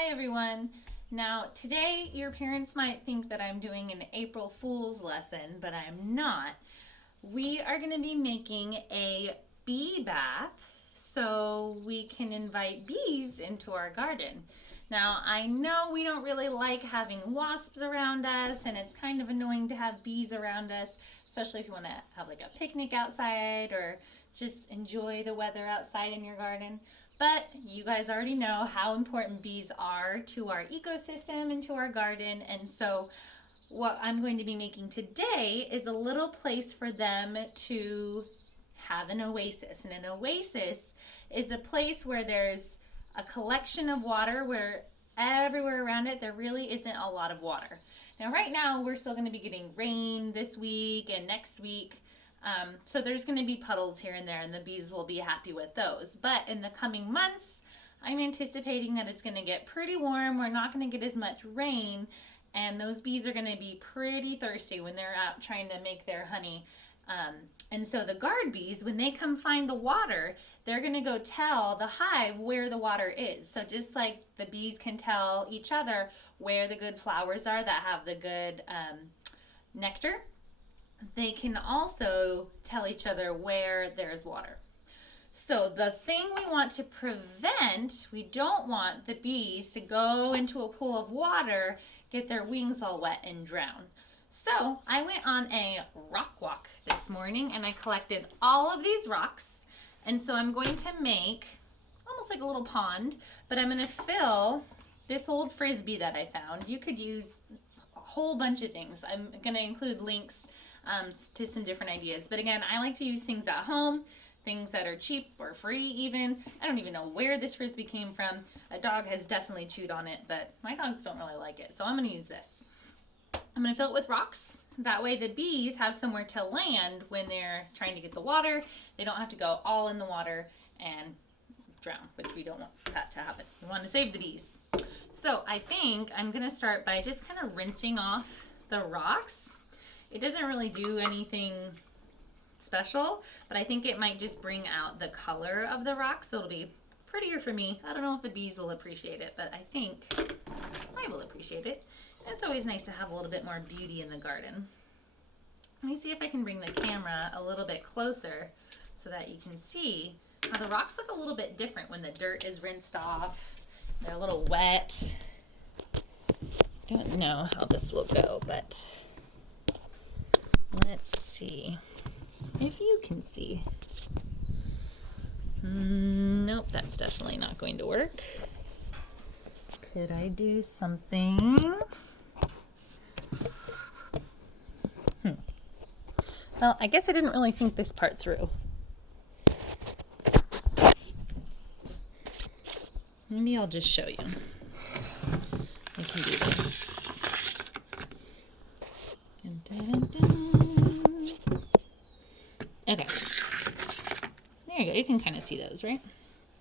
Hi everyone. Now today your parents might think that I'm doing an April Fool's lesson, but I'm not. We are going to be making a bee bath so we can invite bees into our garden. Now I know we don't really like having wasps around us and it's kind of annoying to have bees around us, especially if you want to have like a picnic outside or just enjoy the weather outside in your garden. But you guys already know how important bees are to our ecosystem and to our garden. And so what I'm going to be making today is a little place for them to have an oasis. And an oasis is a place where there's a collection of water where everywhere around it there really isn't a lot of water. Now, right now, we're still going to be getting rain this week and next week. So there's going to be puddles here and there, and the bees will be happy with those. But in the coming months, I'm anticipating that it's going to get pretty warm. We're not going to get as much rain, and those bees are going to be pretty thirsty when they're out trying to make their honey. And so the guard bees, when they come find the water, they're going to go tell the hive where the water is. So just like the bees can tell each other where the good flowers are that have the good nectar, they can also tell each other where there's water. So the thing we want to prevent, we don't want the bees to go into a pool of water, get their wings all wet and drown. So I went on a rock walk this morning and I collected all of these rocks. And so I'm going to make almost like a little pond, but I'm going to fill this old frisbee that I found. You could use a whole bunch of things. I'm going to include links to some different ideas. But again, I like to use things at home, things that are cheap or free even. I don't even know where this frisbee came from. A dog has definitely chewed on it, but my dogs don't really like it. So I'm going to use this. I'm going to fill it with rocks. That way the bees have somewhere to land when they're trying to get the water. They don't have to go all in the water and drown, which we don't want that to happen. We want to save the bees. So I think I'm going to start by just kind of rinsing off the rocks. It doesn't really do anything special, but I think it might just bring out the color of the rocks, so it'll be prettier for me. I don't know if the bees will appreciate it, but I think I will appreciate it. It's always nice to have a little bit more beauty in the garden. Let me see if I can bring the camera a little bit closer so that you can see how the rocks look a little bit different when the dirt is rinsed off. They're a little wet. Don't know how this will go, but let's see if you can see. Nope, that's definitely not going to work. Could I do something? Well, I guess I didn't really think this part through. Maybe I'll just show you. I can do this. Dun, dun, dun, dun. Okay. There you go. You can kind of see those, right?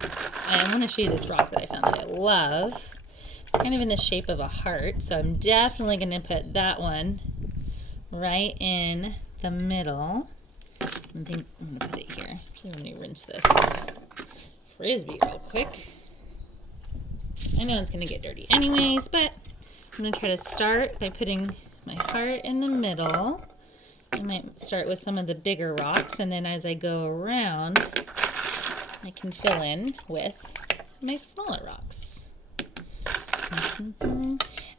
I want to show you this rock that I found that I love. It's kind of in the shape of a heart, so I'm definitely going to put that one right in the middle. I think I'm going to put it here. So let me rinse this frisbee real quick. I know it's going to get dirty anyways, but I'm going to try to start by putting my heart in the middle. I might start with some of the bigger rocks, and then as I go around, I can fill in with my smaller rocks.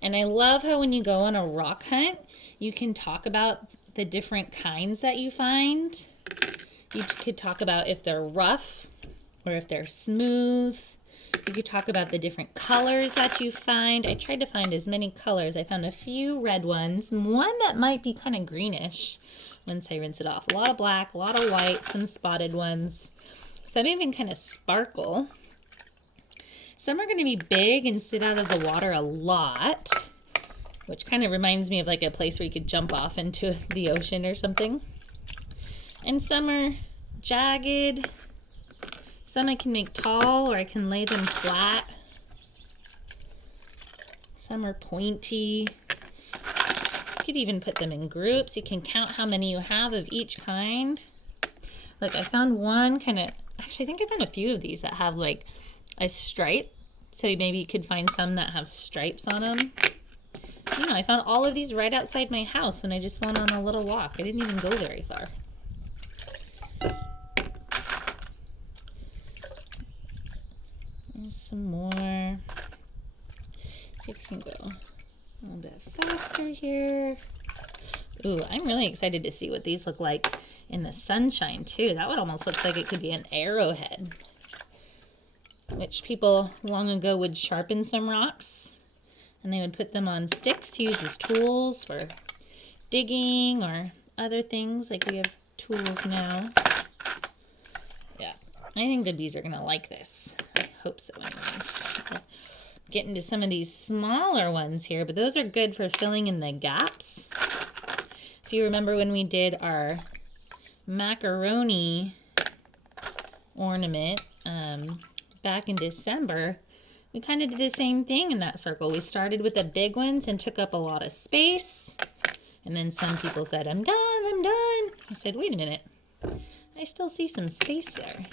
And I love how when you go on a rock hunt, you can talk about the different kinds that you find. You could talk about if they're rough or if they're smooth. You could talk about the different colors that you find. I tried to find as many colors. I found a few red ones, one that might be kind of greenish once I rinse it off. A lot of black, a lot of white, some spotted ones. Some even kind of sparkle. Some are going to be big and sit out of the water a lot, which kind of reminds me of like a place where you could jump off into the ocean or something. And some are jagged. Some I can make tall or I can lay them flat. Some are pointy. You could even put them in groups. You can count how many you have of each kind. Like I found one kind of, actually I think I found a few of these that have like a stripe So maybe you could find some that have stripes on them. You know, I found all of these right outside my house when I just went on a little walk. I didn't even go very far. There's some more. Let's see if we can go a little bit faster here. Ooh, I'm really excited to see what these look like in the sunshine too. That one almost looks like it could be an arrowhead, which people long ago would sharpen some rocks and they would put them on sticks to use as tools for digging or other things. Like we have tools now. Yeah, I think the bees are gonna like this. I hope so anyways. Get into some of these smaller ones here, but those are good for filling in the gaps. If you remember when we did our macaroni ornament back in December, we kind of did the same thing in that circle. We started with the big ones and took up a lot of space. And then some people said, I'm done, I'm done. I said, wait a minute. I still see some space there.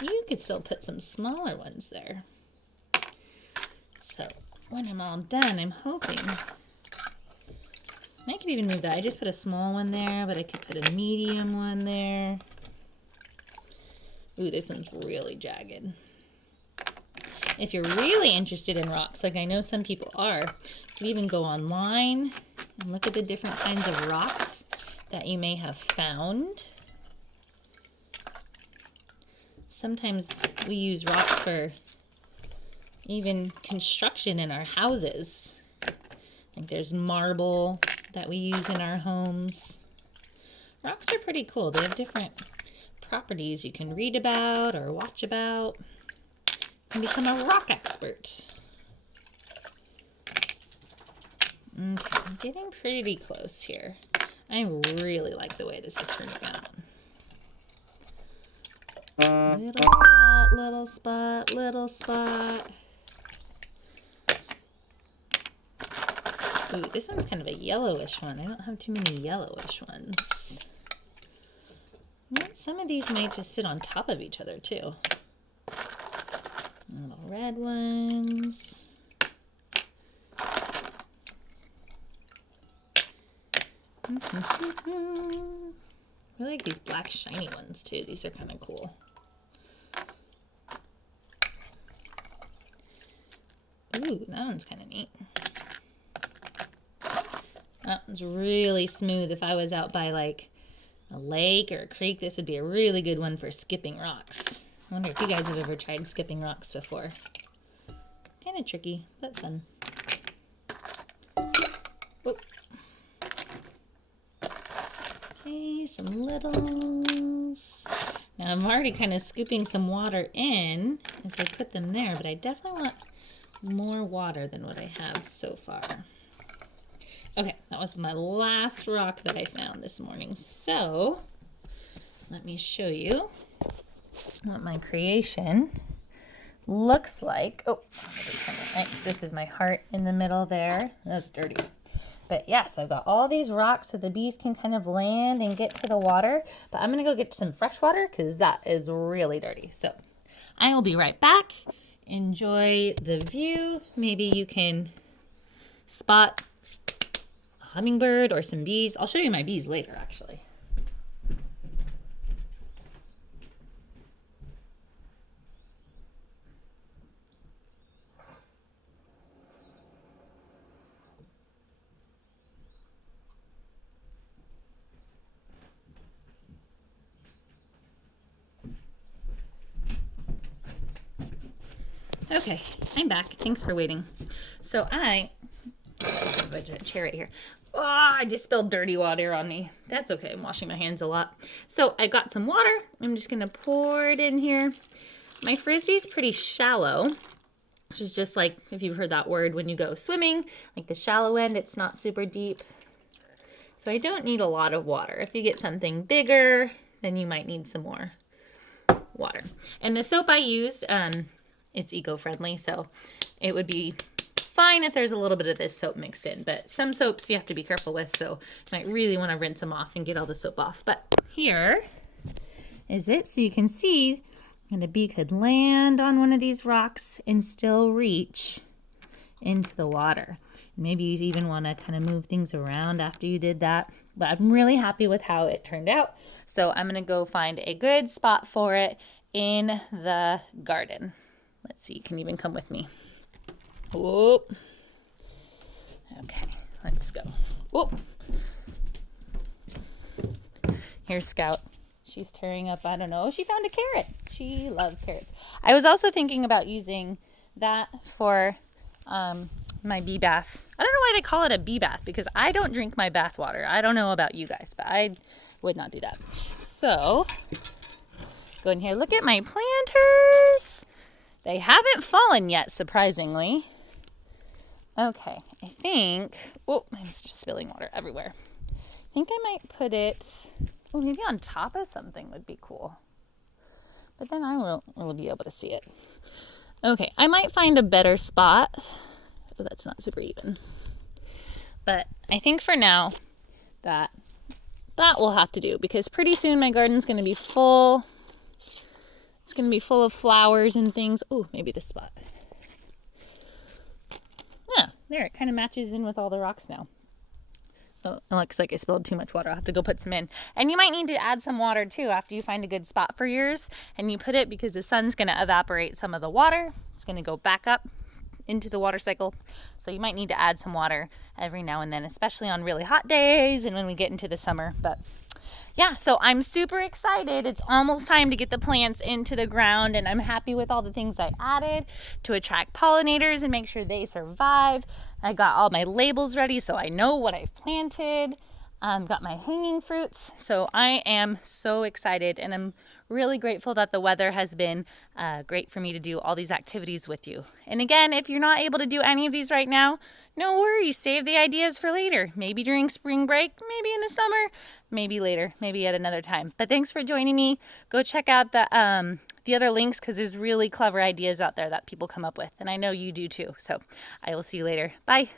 You could still put some smaller ones there. So when I'm all done, I'm hoping I could even move that. I just put a small one there, but I could put a medium one there. Ooh, this one's really jagged. If you're really interested in rocks, like I know some people are, you can even go online and look at the different kinds of rocks that you may have found. Sometimes we use rocks for even construction in our houses. Like there's marble that we use in our homes. Rocks are pretty cool. They have different properties you can read about or watch about. You can become a rock expert. Okay, I'm getting pretty close here. I really like the way this is turning out. Little spot, little spot, little spot. Ooh, this one's kind of a yellowish one. I don't have too many yellowish ones. Some of these might just sit on top of each other too. Little red ones. I like these black shiny ones too. These are kind of cool. Ooh, that one's kind of neat. That one's really smooth. If I was out by like a lake or a creek, this would be a really good one for skipping rocks. I wonder if you guys have ever tried skipping rocks before. Kind of tricky, but fun. Whoa. Okay, some littles. Now I'm already kind of scooping some water in as I put them there, but I definitely want more water than what I have so far. Okay, that was my last rock that I found this morning. So let me show you what my creation looks like. Oh, this is my heart in the middle there. That's dirty. But yes, I've got all these rocks so the bees can kind of land and get to the water. But I'm going to go get some fresh water because that is really dirty. So I will be right back. Enjoy the view. Maybe you can spot a hummingbird or some bees. I'll show you my bees later, actually. Okay, I'm back. Thanks for waiting. So I have a chair right here. Oh, I just spilled dirty water on me. That's okay. I'm washing my hands a lot. So I got some water. I'm just going to pour it in here. My frisbee is pretty shallow, which is just like if you've heard that word when you go swimming, like the shallow end, it's not super deep. So I don't need a lot of water. If you get something bigger, then you might need some more water. And the soap I used, it's eco-friendly, so it would be fine if there's a little bit of this soap mixed in. But some soaps you have to be careful with, so you might really want to rinse them off and get all the soap off. But here is it. So you can see And a bee could land on one of these rocks and still reach into the water. Maybe you even want to kind of move things around after you did that. But I'm really happy with how it turned out. So I'm going to go find a good spot for it in the garden. Let's see, you can even come with me. Whoop. Okay, let's go. Whoop. Here's Scout. She's tearing up, I don't know. She found a carrot. She loves carrots. I was also thinking about using that for my bee bath. I don't know why they call it a bee bath because I don't drink my bath water. I don't know about you guys, but I would not do that. So, go in here. Look at my planters. They haven't fallen yet, surprisingly. Okay, I think, oh, I'm just spilling water everywhere. I think I might put it, oh, maybe on top of something would be cool. But then I won't be able to see it. Okay, I might find a better spot. Oh, that's not super even. But I think for now that will have to do because pretty soon my garden's going to be full. It's going to be full of flowers and things. Oh, maybe this spot. Yeah, there, it kind of matches in with all the rocks now. Oh, it looks like I spilled too much water. I'll have to go put some in. And you might need to add some water too after you find a good spot for yours. And you put it because the sun's going to evaporate some of the water. It's going to go back up into the water cycle. So you might need to add some water every now and then, especially on really hot days and when we get into the summer. But yeah, so I'm super excited. It's almost time to get the plants into the ground, and I'm happy with all the things I added to attract pollinators and make sure they survive. I got all my labels ready so I know what I've planted. Got my hanging fruits. So I am so excited, and I'm really grateful that the weather has been great for me to do all these activities with you. And again, if you're not able to do any of these right now, no worries. Save the ideas for later. Maybe during spring break, maybe in the summer, maybe later, maybe at another time. But thanks for joining me. Go check out the other links because there's really clever ideas out there that people come up with. And I know you do too. So I will see you later. Bye.